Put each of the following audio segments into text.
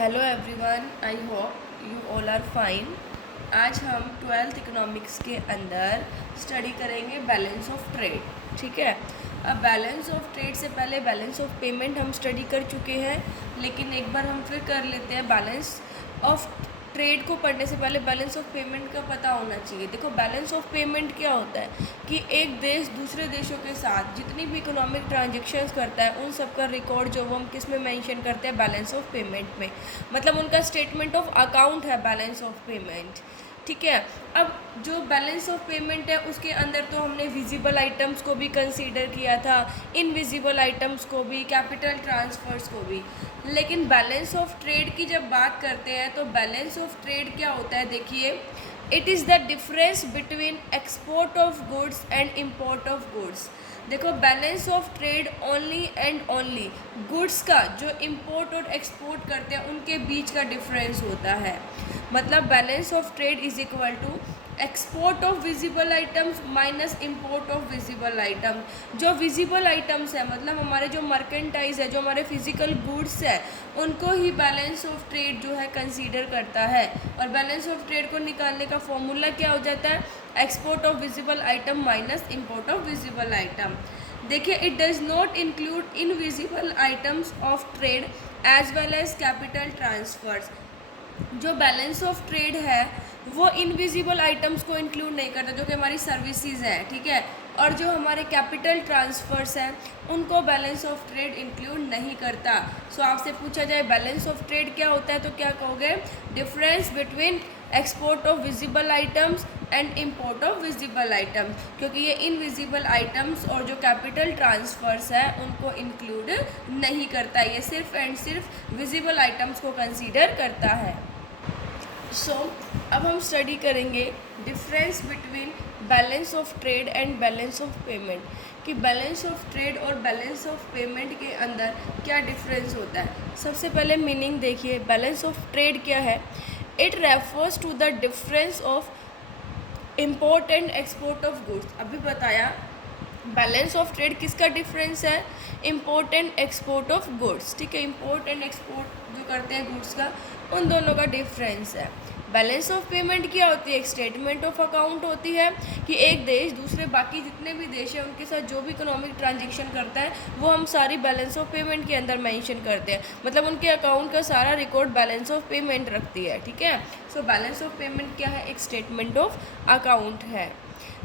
Hello everyone, I hope you all are fine. आज हम twelfth economics के अंदर स्टडी करेंगे बैलेंस ऑफ ट्रेड। ठीक है। अब बैलेंस ऑफ ट्रेड से पहले बैलेंस ऑफ पेमेंट हम स्टडी कर चुके हैं, लेकिन एक बार हम फिर कर लेते हैं। बैलेंस ऑफ ट्रेड को पढ़ने से पहले बैलेंस ऑफ पेमेंट का पता होना चाहिए। देखो, बैलेंस ऑफ पेमेंट क्या होता है कि एक देश दूसरे देशों के साथ जितनी भी इकोनॉमिक ट्रांजेक्शन्स करता है उन सब का रिकॉर्ड जो वो हम किस में मेंशन करते हैं, बैलेंस ऑफ पेमेंट में। मतलब उनका स्टेटमेंट ऑफ अकाउंट है बैलेंस ऑफ पेमेंट। ठीक है। अब जो बैलेंस ऑफ पेमेंट है उसके अंदर तो हमने विजिबल आइटम्स को भी कंसीडर किया था, इनविजिबल आइटम्स को भी, कैपिटल ट्रांसफर्स को भी। लेकिन बैलेंस ऑफ ट्रेड की जब बात करते हैं तो बैलेंस ऑफ ट्रेड क्या होता है, देखिए, it is the difference between export of goods and import of goods. देखो, balance of trade only and only goods का जो इम्पोर्ट और एक्सपोर्ट करते हैं उनके बीच का डिफरेंस होता है। मतलब balance of trade is equal to export of visible items minus import of visible item. जो विजिबल आइटम्स है, मतलब हमारे जो मर्केंटाइज है, जो हमारे फिजिकल गुड्स है, उनको ही बैलेंस ऑफ ट्रेड जो है कंसीडर करता है। और बैलेंस ऑफ ट्रेड को निकालने का फॉर्मूला क्या हो जाता है, export of visible item minus import of visible item. देखिए, it does not include invisible items of trade as well as capital transfers. जो बैलेंस ऑफ ट्रेड है वो इनविजिबल आइटम्स को इंक्लूड नहीं करता, जो कि हमारी सर्विसेज है। ठीक है। और जो हमारे कैपिटल ट्रांसफर्स हैं उनको बैलेंस ऑफ ट्रेड इंक्लूड नहीं करता। सो आपसे पूछा जाए बैलेंस ऑफ ट्रेड क्या होता है तो क्या कहोगे, difference between export of visible items and import of visible items, क्योंकि ये इनविजिबल आइटम्स और जो कैपिटल ट्रांसफर्स है उनको इंक्लूड नहीं करता, ये सिर्फ एंड सिर्फ विजिबल आइटम्स को कंसीडर करता है। सो अब हम स्टडी करेंगे difference between balance of trade and balance of payment, कि बैलेंस ऑफ ट्रेड और बैलेंस ऑफ पेमेंट के अंदर क्या डिफरेंस होता है। सबसे पहले मीनिंग देखिए, बैलेंस ऑफ ट्रेड क्या है, it refers to the difference of import and export of goods. अभी बताया बैलेंस ऑफ ट्रेड किसका डिफरेंस है, import and export of goods. ठीक है, इम्पोर्ट एंड एक्सपोर्ट जो करते हैं गुड्स का, उन दोनों का डिफरेंस है। बैलेंस ऑफ पेमेंट क्या होती है, एक स्टेटमेंट ऑफ अकाउंट होती है कि एक देश दूसरे बाकी जितने भी देश हैं उनके साथ जो भी इकोनॉमिक ट्रांजेक्शन करता है वो हम सारी बैलेंस ऑफ पेमेंट के अंदर मेंशन करते हैं। मतलब उनके अकाउंट का सारा रिकॉर्ड बैलेंस ऑफ पेमेंट रखती है। ठीक है। सो बैलेंस ऑफ पेमेंट क्या है, एक स्टेटमेंट ऑफ अकाउंट है।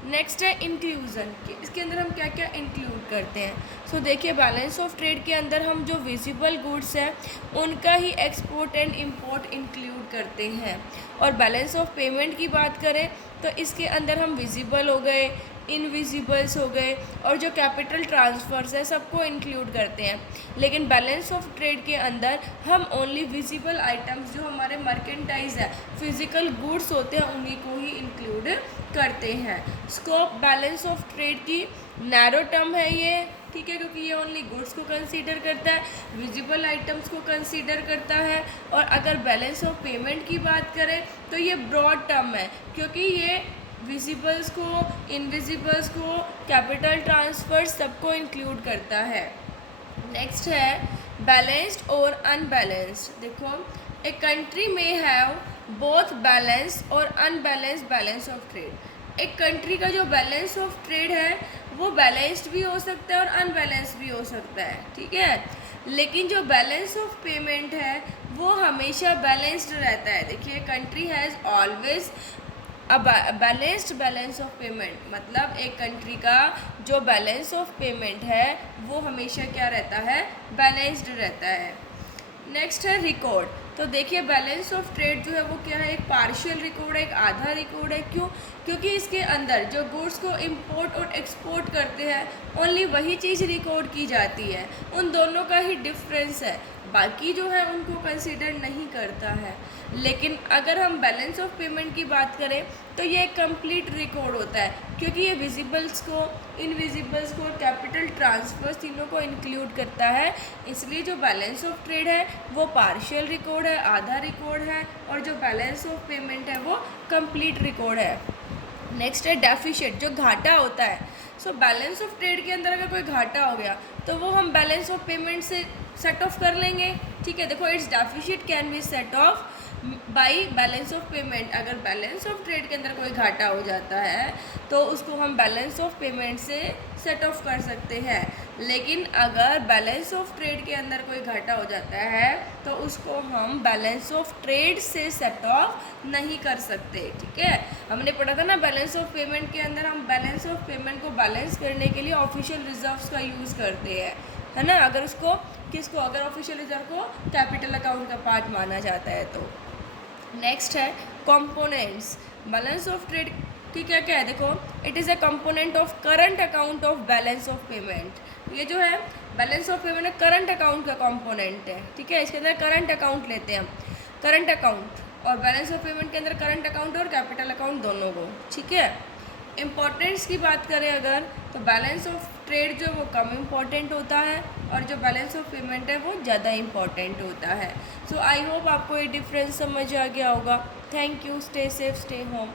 नेक्स्ट है इंक्लूजन, कि इसके अंदर हम क्या क्या इंक्लूड करते हैं। सो देखिए, बैलेंस ऑफ ट्रेड के अंदर हम जो विजिबल गुड्स हैं उनका ही एक्सपोर्ट एंड इंपोर्ट इंक्लूड करते हैं। और बैलेंस ऑफ पेमेंट की बात करें तो इसके अंदर हम विजिबल हो गए, इनविजिबल्स हो गए और जो कैपिटल ट्रांसफर्स है सबको इंक्लूड करते हैं। लेकिन बैलेंस ऑफ ट्रेड के अंदर हम ओनली विजिबल आइटम्स जो हमारे मर्केंटाइज है, फिजिकल गुड्स होते हैं, उन्हीं को ही इंक्लूड करते हैं। स्कोप बैलेंस ऑफ ट्रेड की नैरो टर्म है ये। ठीक है, क्योंकि ये ओनली गुड्स को कंसीडर करता है, विजिबल आइटम्स को कंसीडर करता है। और अगर बैलेंस ऑफ पेमेंट की बात करें तो ये ब्रॉड टर्म है, क्योंकि ये विजिबल्स को, इनविजिबल्स को, कैपिटल ट्रांसफर सबको इंक्लूड करता है। नेक्स्ट है बैलेंस्ड और अनबैलेंस्ड। देखो, ए कंट्री में हैव बोथ बैलेंस्ड और अनबैलेंस्ड बैलेंस ऑफ ट्रेड। एक कंट्री का जो बैलेंस ऑफ ट्रेड है वो बैलेंस्ड भी हो सकता है और अनबैलेंस्ड भी हो सकता है। ठीक है। लेकिन जो बैलेंस ऑफ पेमेंट है वो हमेशा बैलेंस्ड रहता है। देखिए, country has always balanced balance of payment, मतलब एक कंट्री का जो बैलेंस ऑफ पेमेंट है वो हमेशा क्या रहता है, बैलेंस्ड रहता है। नेक्स्ट है रिकॉर्ड। तो देखिए, बैलेंस ऑफ ट्रेड जो है वो क्या है, एक पार्शियल रिकॉर्ड है, एक आधा रिकॉर्ड है। क्यों? क्योंकि इसके अंदर जो गुड्स को इंपोर्ट और एक्सपोर्ट करते हैं ओनली वही चीज़ रिकॉर्ड की जाती है, उन दोनों का ही डिफरेंस है, बाकी जो है उनको कंसीडर नहीं करता है। लेकिन अगर हम बैलेंस ऑफ पेमेंट की बात करें तो ये एक कंप्लीट रिकॉर्ड होता है, क्योंकि ये विजिबल्स को, इनविजिबल्स को और कैपिटल ट्रांसफर्स तीनों को इंक्लूड करता है। इसलिए जो बैलेंस ऑफ ट्रेड है वो पार्शियल रिकॉर्ड है, आधा रिकॉर्ड है, और जो बैलेंस ऑफ पेमेंट है वो कंप्लीट रिकॉर्ड है। नेक्स्ट है डेफिशिएंट, जो घाटा होता है। सो बैलेंस ऑफ ट्रेड के अंदर अगर कोई घाटा हो गया तो वो हम बैलेंस ऑफ पेमेंट से सेट ऑफ कर लेंगे, ठीक है, देखो it's deficit can be set of by balance of payment. अगर बैलेंस ऑफ ट्रेड के अंदर कोई घाटा हो जाता है तो उसको हम बैलेंस ऑफ पेमेंट से सेट ऑफ कर सकते हैं, लेकिन अगर बैलेंस ऑफ ट्रेड के अंदर कोई घाटा हो जाता है तो उसको हम बैलेंस ऑफ ट्रेड से सेट ऑफ नहीं कर सकते। ठीक है, हमने पढ़ा था ना बैलेंस ऑफ पेमेंट के अंदर हम बैलेंस ऑफ पेमेंट को बैलेंस करने के लिए ऑफिशियल रिजर्व्स का यूज़ करते हैं, है ना। अगर उसको किसको, अगर ऑफिशियल रिजर्व को कैपिटल अकाउंट का पार्ट माना जाता है तो। नेक्स्ट है कंपोनेंट्स। बैलेंस ऑफ ट्रेड की क्या क्या है, देखो it is a component of current account of balance of payment. ये जो है balance of payment current account का कंपोनेंट है। ठीक है, इसके अंदर करंट अकाउंट लेते हैं हम, करंट अकाउंट और बैलेंस ऑफ पेमेंट के अंदर करंट अकाउंट और कैपिटल अकाउंट दोनों को। ठीक है, इम्पॉर्टेंस की बात करें अगर तो बैलेंस ऑफ ट्रेड जो वो कम इम्पॉर्टेंट होता है और जो बैलेंस ऑफ पेमेंट है वो ज़्यादा इम्पॉर्टेंट होता है। सो आई होप आपको ये डिफरेंस समझ आ गया होगा। Thank you, stay safe, stay home.